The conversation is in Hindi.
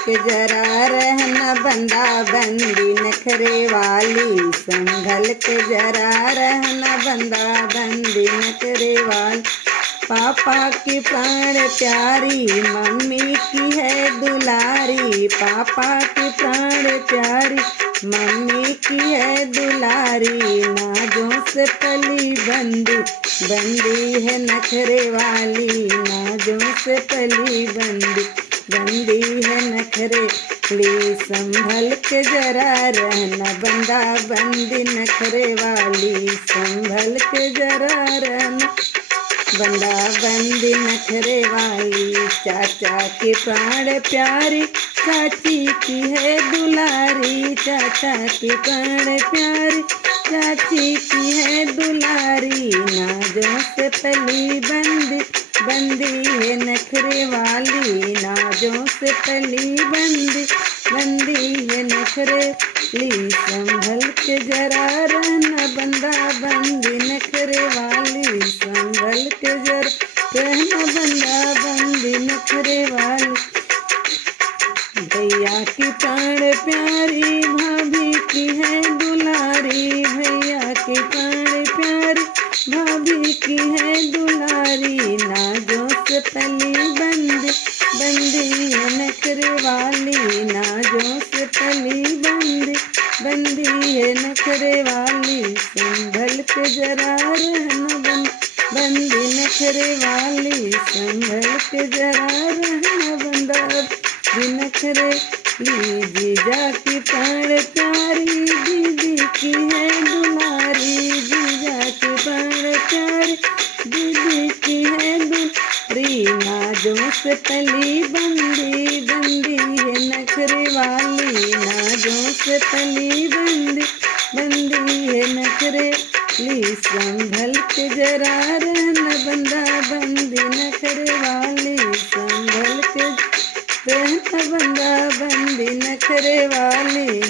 के जरा रहना बंदा बंदी नखरे वाली, संभल के जरा रहना बंदा बंदी नखरे वाली। पापा की प्राण प्यारी मम्मी की है दुलारी, पापा की प्राण प्यारी मम्मी की है दुलारी। नाजों से पली बंदी बंदी है नखरे वाली, नाजों से पली बंदी बंदी है नखरे ली। संभल के जरा रहना बंदा बंदी नखरे वाली, संभल के जरा रहना बंदा बंदी नखरे वाली। चाचा की प्राण प्यारी चाची की है दुलारी, चाचा की प्राण प्यारी चाची की है दुलारी। नाजों से पली बंदी बंदी है नखरे वाली, नाजों से पली बंदी बंदी है नखरे ली। संभल के जरा रहना बंदा बंदी नखरे वाली, संभल के जरा रहना बंदा बंदी नखरे वाली। भैया की प्राण प्यारी भाभी की है दुलारी, भैया की प्राण प्यारी भाभी की है दुलारी। नाजों से पली बंदी बंदी है नखरे वाली, नाजों से पली बंदी बंदी है नखरे वाली। संभल के जरा रहना बंदी नखरे वाली, संभल के जरा रहना बंदा नखरे ली। जीजा की प्राण प्यारी दीदी की है दुलारी, जीजा की प्राण प्यारी दीदी की है दुलारी। नाजों से पली बंदी बंदी है नखरे वाली, नाजों से पली बंदी बंदी है नखरे ली। संभल के जरा रहना बंदा बंदी नखरे वाली, संभल के रहना बंदा बंदी नखरे वाली।